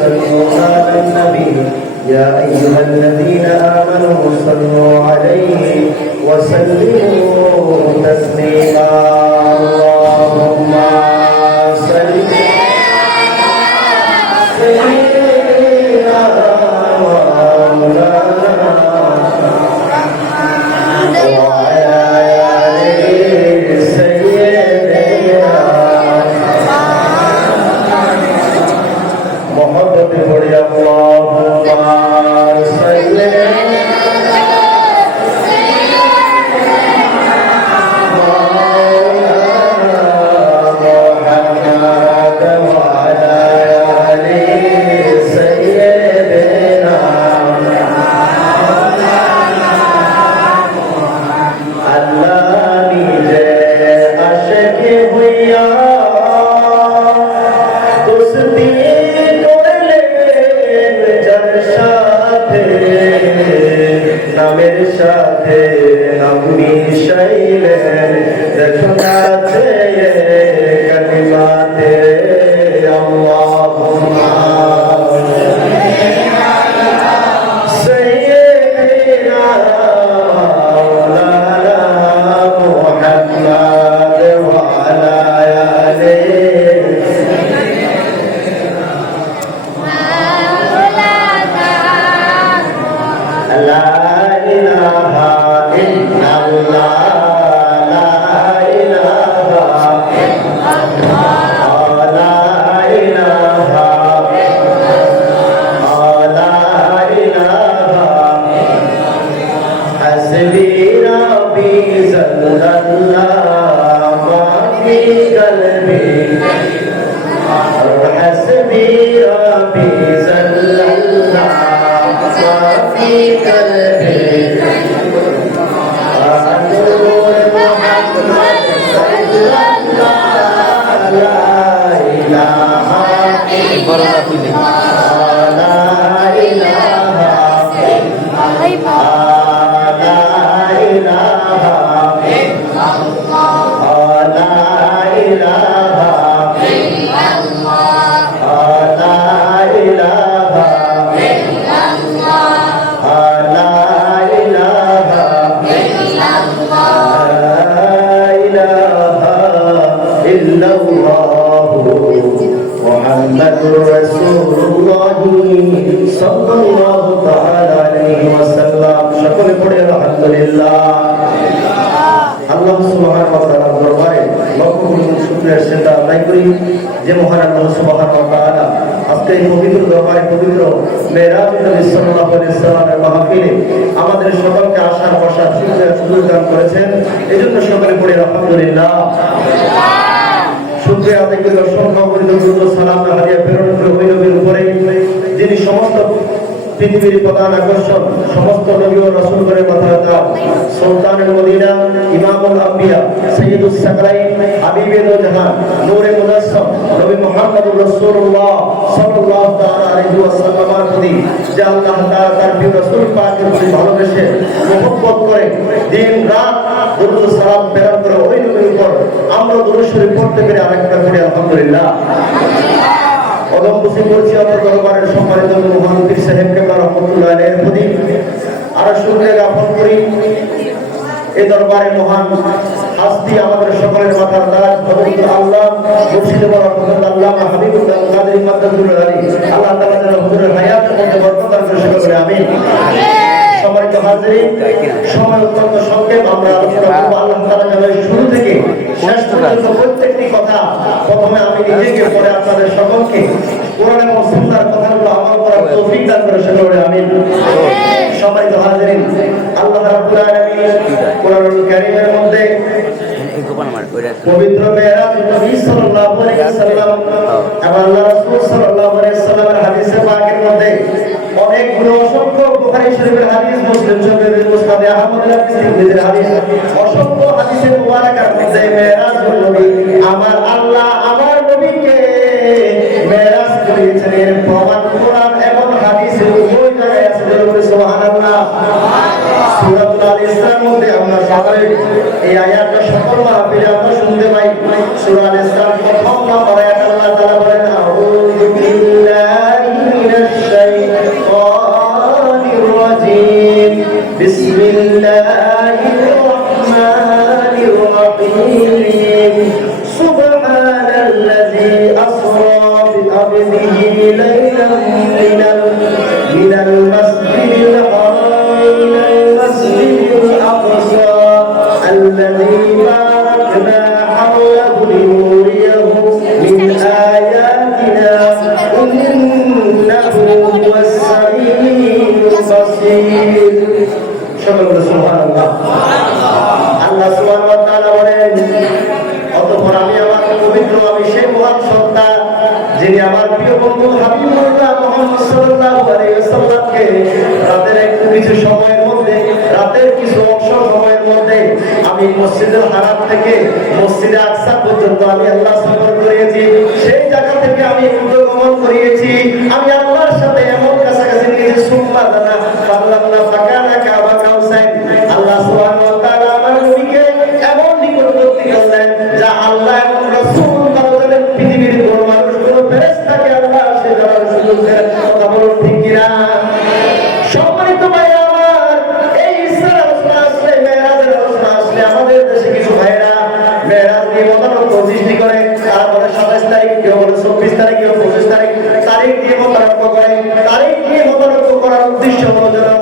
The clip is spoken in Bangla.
صلوا على النبي. يا أيها الذين آمنوا صلوا عليه وسلموا تسليما. নামের সাথে নাম মিশাইলেন দেখো في قلبي حسبي ربي جل الله ما في قلبي نور محمد صلى الله لا إله إلا الله لا إله لا إله সাল্লাল্লাহু তাআলা আলাইহি ওয়াসাল্লাম। সকলে পড়ে, আলহামদুলিল্লাহ। আল্লাহ সুবহানাহু ওয়া তাআলার দরবারে লক্ষ কোটি শুকরিয়া সেটা আদায় করি যে মহান আল্লাহ সুবহানাহু ওয়া তাআলা আজকে এই পবিত্র দরবারে পবিত্র মেরাজ নবী সাল্লাল্লাহু আলাইহি সাল্লামের মাহফিলে আমাদের সকলকে আসার বসার সুযোগ সুযোগ দান করেছেন। এজন্য সকলে পড়ে, আলহামদুলিল্লাহ। শুকরিয়া আদায় করি, অসংখ্য পরিদর্শন সালাম, হাদিয়া প্রেরণ পৃথিবীর প্রধান আকর্ষণ সমস্ত নবী ও রাসূলগণের মাথাটা সুলতানুল মদিনা, ইমামুল আম্বিয়া, সাইয়্যিদুস সাকরাইন জাহান, নূরে মুজাসসাম নবী মুহাম্মদুর রাসূলুল্লাহ সাল্লাল্লাহু তাআলা আলাইহি প্রতি। যে আল্লাহ তাআলা তার প্রিয় পাকের প্রতি ভালোবেসে মহব্বত করে দিন রাত দরুদ সালাম প্রেরণ করে ওই নবীর উপর আমরা দরুদ শরীফ পড়তে পেরে আরেকটা পড়ি, আলহামদুলিল্লাহ। কদম বসে করছি আপনার দরবারের সম্মানিত মহান পীর সাহেব কেবলা রহমতুল্লাহ আলাইহির প্রতি আরও শুকরিয়া জ্ঞাপন করি এই দরবারে মহান হাস্তি আমাদের সকলের মাথার তাজ পবিত্র আল্লাহ মুর্শিদ বরকত আল্লাহ হাবিবুল্লাহ কাদের মাদ্দাতুল আলী। আল্লাহ তাআলা যেন হুজুরের হায়াতের মধ্যে বরকত দান করে সকলে আমিন। সম্মানিত হাজিরিন সময় অত্যন্ত সংক্ষেপ আমরা আলোচনা করব। আল্লাহ তাআলা যেন শুরু থেকে শেষ পর্যন্ত প্রত্যেকটি কথা প্রথমে আমি নিজেকে পরে আপনাদের সকলকে কোরআন এবং সুন্নাহর কথাগুলো আমল করার তৌফিক দান করে সকলে বলে আমিন। সম্মানিত হাজিরিন আল্লাহ রাব্বুল আলামিন কোরআনুল কারীমের মধ্যে পবিত্র দিয়েছেন এর প্রমাণ কোরআন এবং হাদিসে উভয় জায়গায় আছে বলে সুবহানাল্লাহ। সূরাতুল আল ইসরার মধ্যে আমরা সবাই এই আয়াতটা সকল মাহফিলে আমরা শুনতে পাই, সূরা আল ইসরার প্রথম নম্বর আয়াত আল্লাহ তাআলা বলেন আউযু বিল্লাহি মিনাশ শাইতানির রাজিম বিসমিল্লাহির রহমানির রহিম রাতের একটু কিছু সময়ের মধ্যে, রাতের কিছু অংশ সময়ের মধ্যে আমি মসজিদের হারাম থেকে মসজিদে আকসা পর্যন্ত আমি আল্লাহ সফর করিয়েছি। সেই জায়গা থেকে আমি উদ্গমন করিয়েছি। আমি তারিখ চব্বিশ তারিখ তারিখ দিয়ে মতানৈক্য করে। তারিখ দিয়ে মতানৈক্য করার উদ্দেশ্য হলো যেন